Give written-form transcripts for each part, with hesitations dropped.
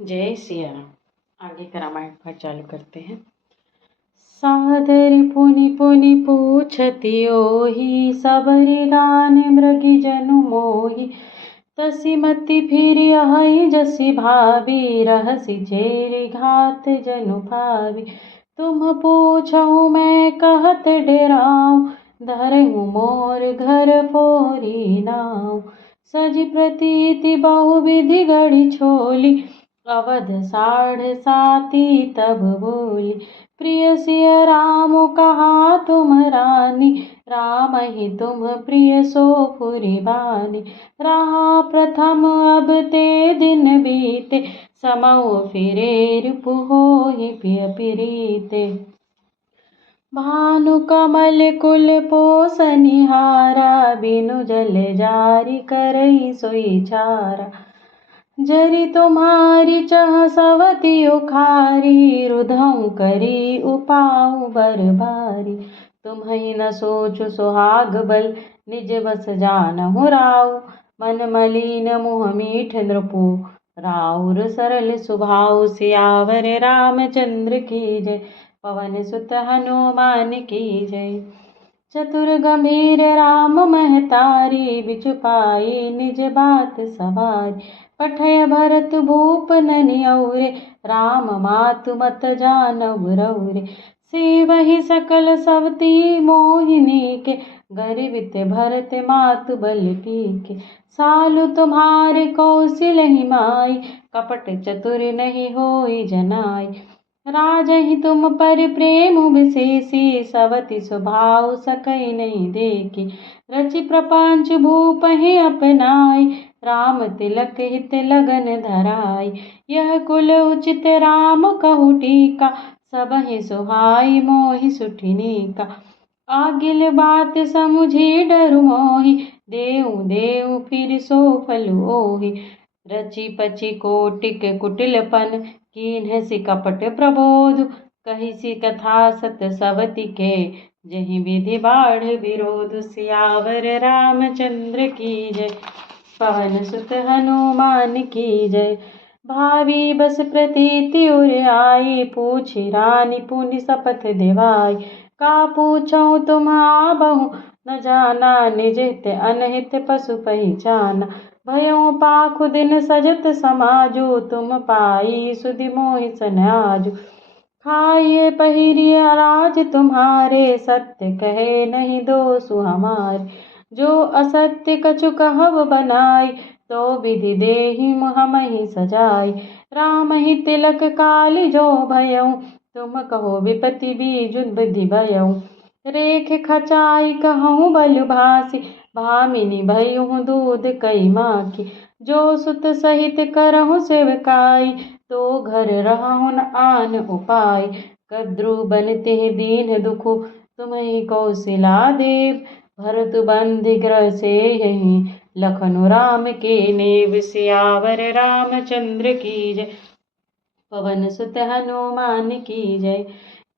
जय सिया राम। आगे का रामायण पाठ चालू करते हैं। सादर पुनि पुनि पूछति ओहि, सबरि गान मृगी जनु मोहि। तसि मति फिरि अहि जसि भावी, रहसि झेरि घात जनु भावी। तुम पूछहु मैं कहत डेराऊँ, धरहु मोर घर फोरी नाऊ। सजि प्रतीति बहुविधि गढ़ि छोली, अवध साढ़ साती तब बोली। प्रिय सिय राम कहा तुम रानी, राम ही तुम प्रिय सो पुरि बानी। रहा प्रथम अब ते दिन बीते, समौ फिरे रिपु होहि पिय प्रीते। भानु कमल कुल पोसनिहारा, बिनु जल जारि करई सोई छारा। जरि तुम्हारी चह सवति उखारी, रुधऊँ करी उपाऊ बर भारी। तुम्हि न सोचु सुहाग बल, निज बस जानहु राऊ। मन मलिन मुँह मीठ नृपु, राउर सरल सुभाऊ। सियावर रामचंद्र की जय, पवन सुत हनुमान की जय। चतुर गंभीर राम महतारी, बिचु पाई निज बात सवारी। पठय भरत भूप ननि औरे, राम मातु मत जानहु रौरे। सेवहि सकल सवती मोहिनी के, गरिबित भरत मातु बल पीके। सालु तुम्हारे कौशलहि माई, कपट चतुर नहीं होई जनाई। राजहि तुम पर प्रेम विशेषी, सवति स्वभाव सकई नहीं देखी। रचि प्रपंच भूपहि अपनाई, राम तिलक हित लगन धराई। यह कुल उचित राम कहु टीका, सबहि सुहाई मोहि सुठिनी का। आगिल बात समुझी डरु मोहि, देऊ देऊ फिर सो फलु ओहि। रचि पचि कोटिक कुटिलपन, कीन्हसि कपट प्रबोधु। कहिसि कथा सत सवति के, जहि विधि बाढ़ विरोध। सियावर रामचंद्र की जय, पवन सुत हनुमान की जय। भावी बस प्रतीति उर आई, पूछी रानी पुनि शपथ दिवाई। का पूछऊँ तुम आबहु न जाना, निज हित अनहित पशु पहिचाना। भयऊँ पाखु दिन सजत समाजु, तुम पाई सुधि मोहि सन आजु। खाइए पहिरिय राज तुम्हारे, सत्य कहे नहीं दोषु हमारे। जो असत्य कछु कहब बनाई, तो विधि देहि हमहि सजाई। राम ही तिलक काल जो भयऊँ, तुम कहो विपति बीजु विधि भयऊँ। रेख खचाई कहूँ बल भासी, भामिनी भयऊँ दूध कई माखी। जो सुत सहित करहु सेवकाई, तो घर रहहुँ न आन उपाय। कद्रु बन तिहि दीन दुखु, तुम्हि कौशिला देव। भरत बंधि ग्रह से यहीं, लखनु राम के नेव। सियावर रामचंद्र की जय, पवन सुत हनुमान की जय।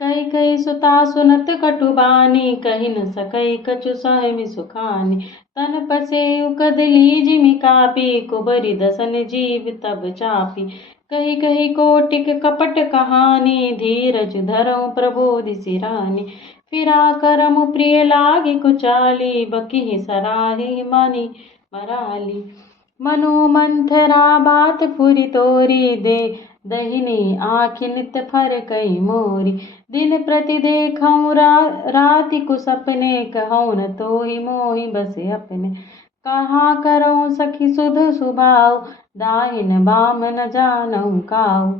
कई सुता सुनत कटुबानी, कहि न सकई कछु सहमि सुखानी। तन पसे कदली जिमि कापी, कुबरि दसन जीव तब चापी। कही कोटिक कपट कहानी, धीरज धरऊँ प्रबोधिसि रानी। फिरा करमु प्रिय लागी कुचाली, बकिहि सराही मनि मराली। मनु मंथरा बात पुरि तोरी, दे दहिनी आँखि नित फरकई मोरी। दिन प्रति देखऊँ राति कुसपने, कहऊँ न तोहि मोहि बसे अपने। कहा करऊँ सखी सुध सुभाऊ, दाहिन बाम न जानऊँ काऊ।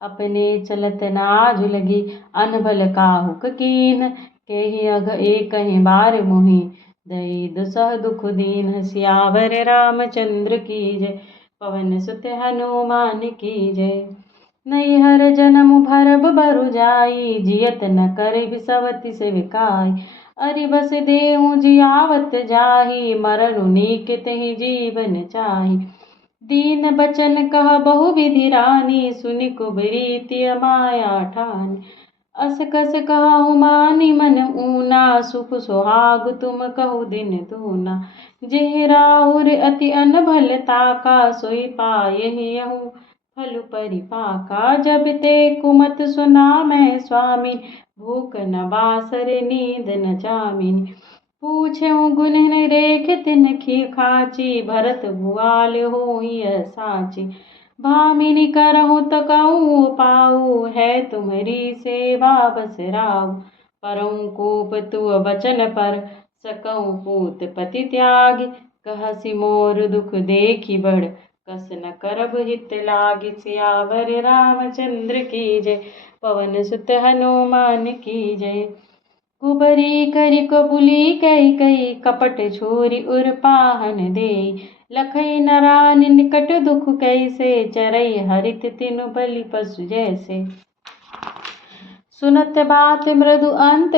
अपने चलत नाजु लगी, अनबल काहुक कीन। केहि अघ एकहि बार मोहि, दई दुसह दुख दीन। सियावर रामचंद्र की जय, पवन सुत हनुमान की जय। नैहर जन्म भरब बरु जाई, जियत न करे बिसवति सेविकाई। अरि बस देहु जियावत जाहि, मरनु नीक तेहि जीवन चाहि। दीन बचन कह बहु विधि रानी, सुनि कुबरीति माया ठानी। अस कस कहु मानि मन ऊना, सुख सुहाग तुम कहु दिन दूना। जेहि राउर अति अनभल ताका, सोई पायहि यहु फल परिपाका जब ते कुमत सुना मैं स्वामी, भूख न बासर नींद न जामिन। पूछ्यो गुण रेख तिन खी खाची, भरत भुआल होई साची। भामिनी करहु त कहूँ पाऊ, है तुम्हारी सेवा बस राऊ। परऊँ कोप तुअ बचन पर, सकऊँ पूत पति त्यागी। कहसि मोर दुख देखी बड़, कस न करब हित लागी। सियावर रामचंद्र की जय, पवन सुत हनुमान की जय। कुबरी करि कबुली कई कई, कपट छोरी उर पाहन देई। लखई नरान निकट दुख कैसे, चरई हरित तिनु बलि पशु जैसे। सुनत बात मृदु अंत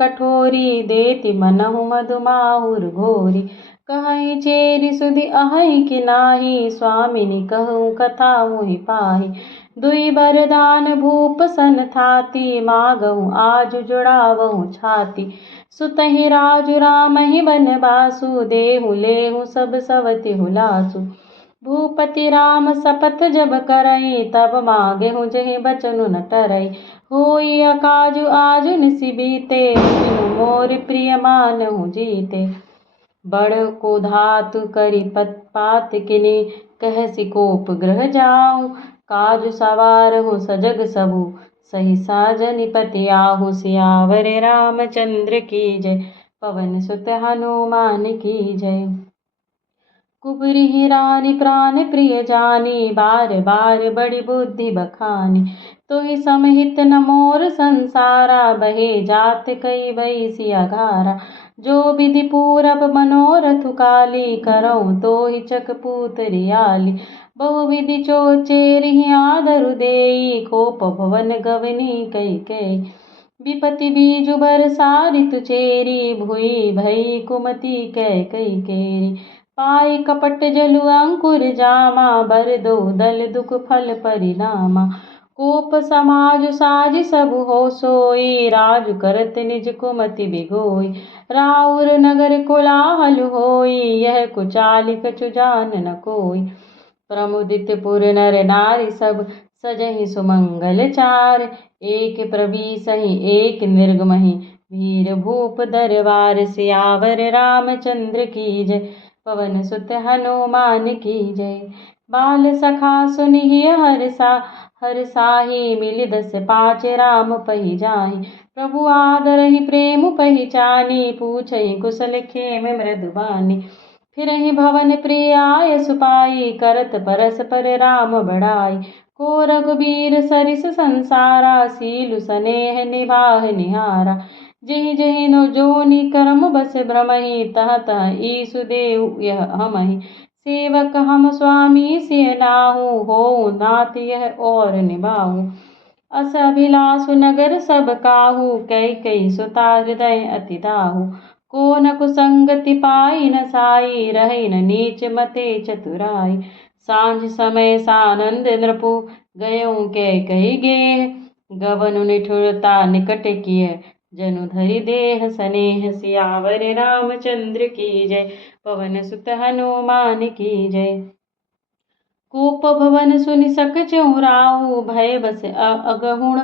कठोरी, देति मनहु मधु माहुर घोरी। कहई चेरि सुधि अहै कि नाही, स्वामिनी कहूँ कथा मुहि पाही। दुई बरदान भूप सन थाती, मागहु आज जुड़ावहु छाती। सुतहि राजु रामहि बनबासु, देहु लेहु सब सवति हुलासु। भूपति राम शपथ जब करई, तब मागेहु जेहि बचनु न टरई। होई अकाजु आजु निसि बीते, बिनु मोर प्रिय मानहु जीते। बड़ को धातु करि पात किनी, कहसि कोप गृह जाऊँ। काजु सवारहु सजग सबु, सही साजनि पति आहु। सियावर रामचंद्र की जय, पवन सुत हनुमान की जय। कुबरी रानी प्राण प्रिय जानी, बार बार बड़ी बुद्धि बखानी। तुहि समहित न मोर संसारा, बहे जात कई बैसिया घारा। जो विधि पूरब मनोरथ काली, करऊँ तोहि चक पूतरि आली। बहु विधि चेरिहि आदरु देई, कोप भवन गवनी कई कई। विपति बीजु बरसा ऋतु चेरी, भुई भई कुमति कै कई केरी। पाई कपट जलु अंकुर जामा, बर दो दल दुख फल परिणामा। कोप समाज साज सब हो सोई, राजु करत निज कुमति बिगोई। राउर नगर कोलाहल होई, यह कुचाली कछु जान न कोई। प्रमुदित पुर नर नारी सब, सजहि सुमंगल चार। एक प्रवीसहि एक निर्गमहि, वीर भूप दरबार। सियावर रामचंद्र की जय, पवन सुत हनुमान की जय। बाल सखा सुनिहि हरसाहि, मिलि दस पाँच राम पहि जाहि। प्रभु आदरहि प्रेम पहिचानी, पूछहि कुशल खेम मृदु बानी। फिरहि भवन प्रिय आय सुपाई, करत परस्पर राम बड़ाई। को रघुबीर सरिस संसारा, सीलु सनेह निबाह निहारा। जेहि जेहि नो जोनि कर्म बस भ्रमहि, तह तह ईसु देव यह हमहि। सेवक हम स्वामी सिय नाहु, होऊ नाथ यह और निभाहु। अस अभिलाषु नगर सब काहू, कई कई सुता हृदय अति दाहु। को न कुसंगति पाई न साई, रही न नीच मते चतुराई। सांझ समय सानंद नृपु, गयों कई गेह। गवनु निठुरता निकट किय, जनु धरि देह सनेह। सियावर रामचंद्र की जय, पवन सुत हनुमान की जय। कोप भवन सुनि सकचहुँ राहु, भय बस अगहुण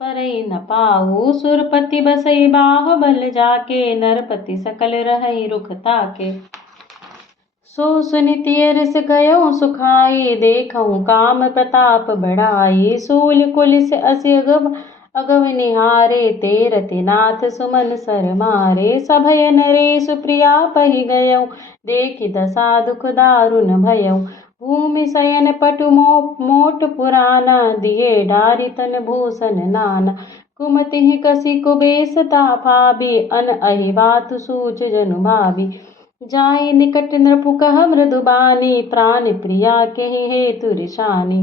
परई न पाहु। सुरपति बसई बाह बल जाके, नरपति सकल रहई रुख ताके। सो सुनि तियरिस गयों सुखाई, देखहुँ काम प्रताप बढ़ाई। सूल कुलिस असि अगव निहारे, ते रतिनाथ सुमन सर मारे। सभय नरेशु प्रिया पहि गयऊँ, देखि दशा दुख दारुण भयऊँ। भूमि शयन पटु मोट पुराना, दिए डारि तन भूषण नाना। कुमतिहि कसी कुबेसता भाबी, अन अहि बातु सूच जनु भावी। जाई निकट नृपु कह मृदु बानी, प्राण प्रिया केहि हेतु रिसानी।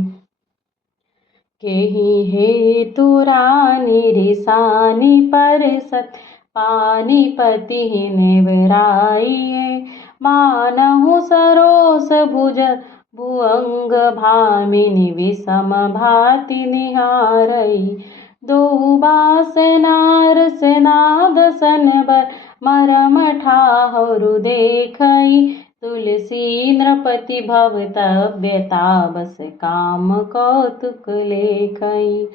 केहि हेतु रानी रिसानी, परसत पानीपति नेवराइए। मानहु सरोस भुअंग, भामिनी विषम भाति निहारई। दो बासनार सेनाद सन बर, मरम ठाहरु देखई। तुलसी नृपति भवतव्यता बस काम कौतुक लेखई।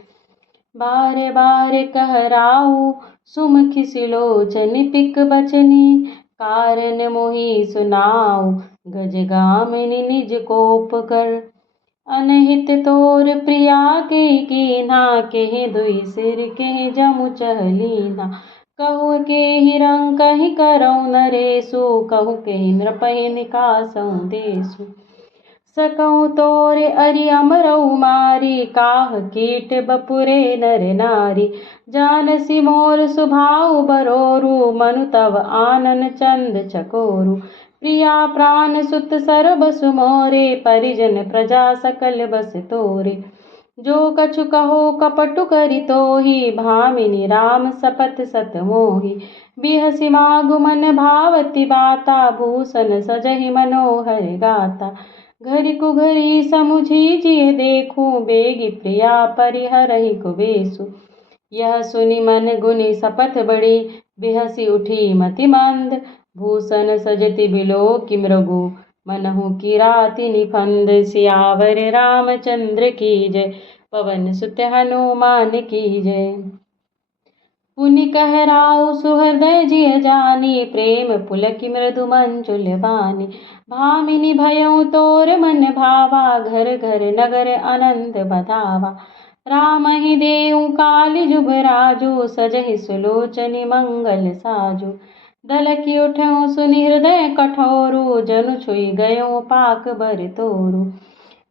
बार बार कहराऊ सुमुखि सिलोचन पिक बचनी, कारण मोहि सुनाऊ गज गामिनी निज कोप कर। अनहित तोर प्रिया के कीन्हा, केहि दुई सिर केहि जमु चहलीना। कहु केहि रंग कहि करऊ नरेशु, कहु केहि नृपहि निकासऊ देशु। सकऊँ तोरे अरि अमरऊ मारी, काह कीट बपुरे नर नारी। जानसी मोर सुभाउ बरोरु, मनु तव आनन चंद चकोरु। प्रिया प्राण सुत सर बसु मोरे, परिजन प्रजा सकल बस तोरे। जो कछु कहो कपटु करि तोहि, भामिनी राम सपथ सत मोहि। बिहसि मागु मन भावति बाता, भूषण सजहि मनोहर गाता। घरि कुघरि समुझी जिय देखूं, बेगी प्रिया परिहरहि कुबेसु। यह सुनि मन गुनि सपथ बड़ी, बिहसि उठी मति मंद। भूषण सजति बिलोकि मृगु, मनहु किराति निफंद। सियावर रामचंद्र की जय, पवन सुत हनुमान की जय। पुनि कहराऊ सुहृदय जिय जानी, प्रेम पुलकि मृदु मंजुल बानी। भामिनी भयउ तोर मन भावा, घर घर नगर अनंत बधावा। राम ही देऊ कालि जुग राजू, सजहि सुलोचनि मंगल साजू। दलकी उठऊँ सुनि हृदय कठोरु, जनु छुई गयऊँ पाक बर तोरु।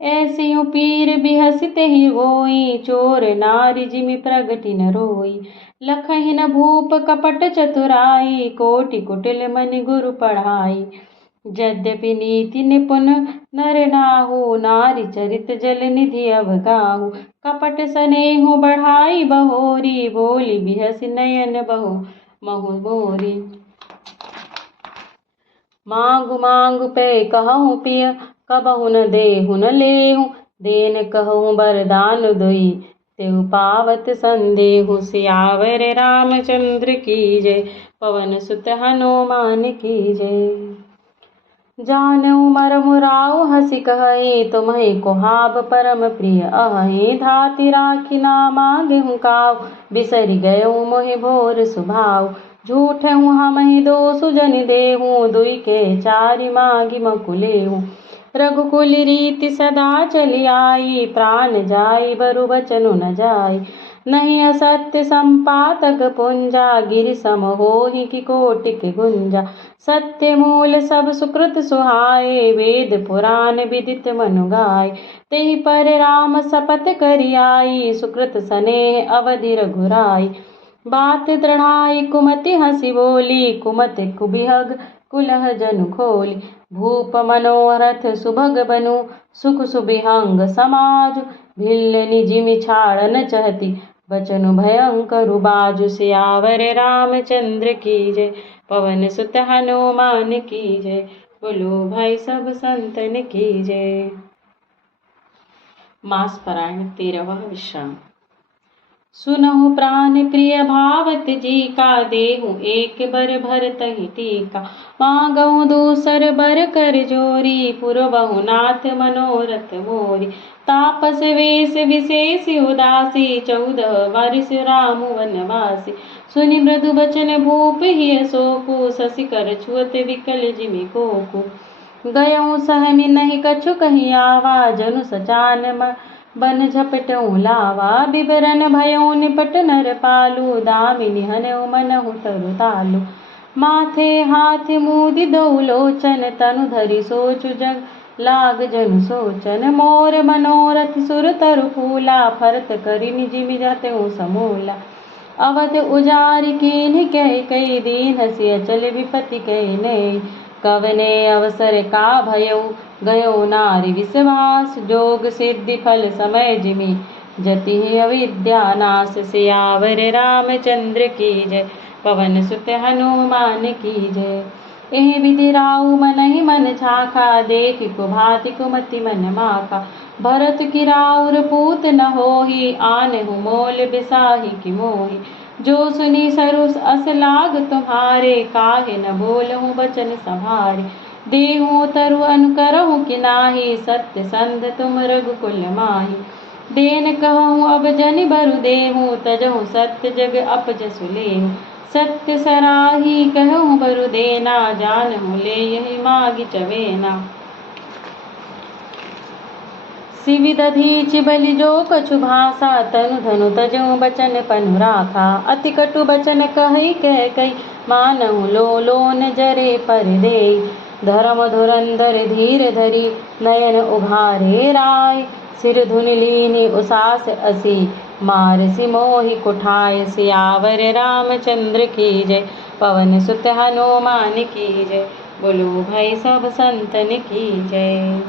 ऐसियु पीर बिहसि तेहि होई, चोर नारी जिमि प्रगति न रोई। लखहि न भूप कपट चतुराई, कोटि कुटिल मनि गुरु पढ़ाई। यद्यपि नीति निपुण नर नाहु, नारी चरित जल निधि अवगाहु। कपट सनेहु बढ़ाई बहोरी, बोली बिहसि नयन बहु महु मोरी। मांगु मांगु पे कहूँ पिय, कबहु न देहु न लेहु। देन कहूँ बरदान दुई, तेउ पावत संदेहु। सियावर रामचंद्र की जय, पवन सुत हनुमान की जय। जानऊ मरमु राउ हसि कहई, तुम्हि कोहाब परम प्रिय अहै। धाति राखि ना मांगेहु काऊ, बिसरि गयऊँ मोहि भोर सुभाऊ। झूठहु हमहि दोषु जनि देहूँ, दुई के चारि मांगि मकुलेहूँ। रघुकुल रीति सदा चलि आई, प्राण जाई बरु बचनु न जाई। नहीं असत्य संपातक पुंजा, गिरि सम होहि कि कोटिक गुंजा। सत्य मूल सब सुकृत सुहाए, वेद पुराण विदित मनु गाय। तेहि पर राम सपथ करि आई, सुकृत सनेह अवधि रघुराई। बात दृढ़ाई कुमति हंसी बोली, कुमति कुबिहग कुलह जनु खोली। भूप मनोरथ सुभग बनु, सुख सुबिहंग समाजु। भिल्लनि जिमि छाड़न चहती, बचनु भयंकरु बाजु। सियावर रामचंद्र की जय, पवन सुत हनुमान की जय। बोलो भाई सब संतन की जय। मास पारायण 13वां विश्राम। सुनहु प्राण प्रिय भावत जी का, देहु एक बर भरतहि टीका। मांगऊँ दूसर बर कर जोरी, पुरबहु नाथ मनोरथ मोरी। तापस वेश विशेष उदासी, 14 वर्ष राम वनवासी। सुनि मृदु बचन भूप हिय सोकु, शशि कर छुअत विकल जिमि कोकु। गयऊँ सहमि नहीं कछु कहि आवा, जनु सचान बन झपटऊँ लावा। बिबरन भयऊँ निपट नर पालु, दामिनी हनऊ मनहु तरु तालु। माथे हाथ मूदि दऊ लोचन, तनु धरि सोचु जग लाग जनु सोचन। मोर मनोरथ सुर तरु फूला, फरत करि निजि जतऊ समूला। अवध उजारि कीन्हि कहि कई, दीन हसि अचल विपति कहि नहीं। कवने अवसर का भयऊ, गयो नारी विश्वास। जोग सिद्धि फल समय जिमि, जति अविद्या नाश। सियावर रामचंद्र की जय, पवन सुत हनुमान की जय। एहि विधि राउ मनहि मन झाका, देखि कुभाति कुमति मन माका। भरत की राउर पूत न होही, आनहु मोल बिसाही कि मोही। जो सुनी सरुस अस लाग तुम्हारे, काहे न बोलहु बचन संहारे। देहूँ तरु अनुकरहूँ कि नाही, सत्य संध तुम रघुकुल माही। देन कहूँ अब जनि बरु देहूँ, तजहूँ सत्य जग अपजसु लेहूँ। सत्य सराही कहूँ बरु देना, जानहूँ ले यही मागी चवेना। सिवि दधीचि बलि जो कछु भाषा, तनु धनु तजहूँ बचन पनु राखा। अति कटु बचन कहई कई, मानहु लोन जरे पर देई। धरम धुरंधर धीर धरी, नयन उघारे राय। सिर धुनि लीनि उसास असी, मारसि मोहि कुठाय। सियावर रामचंद्र की जय, पवन सुत हनुमान की जय। बोलो भाई सब संतन की जय।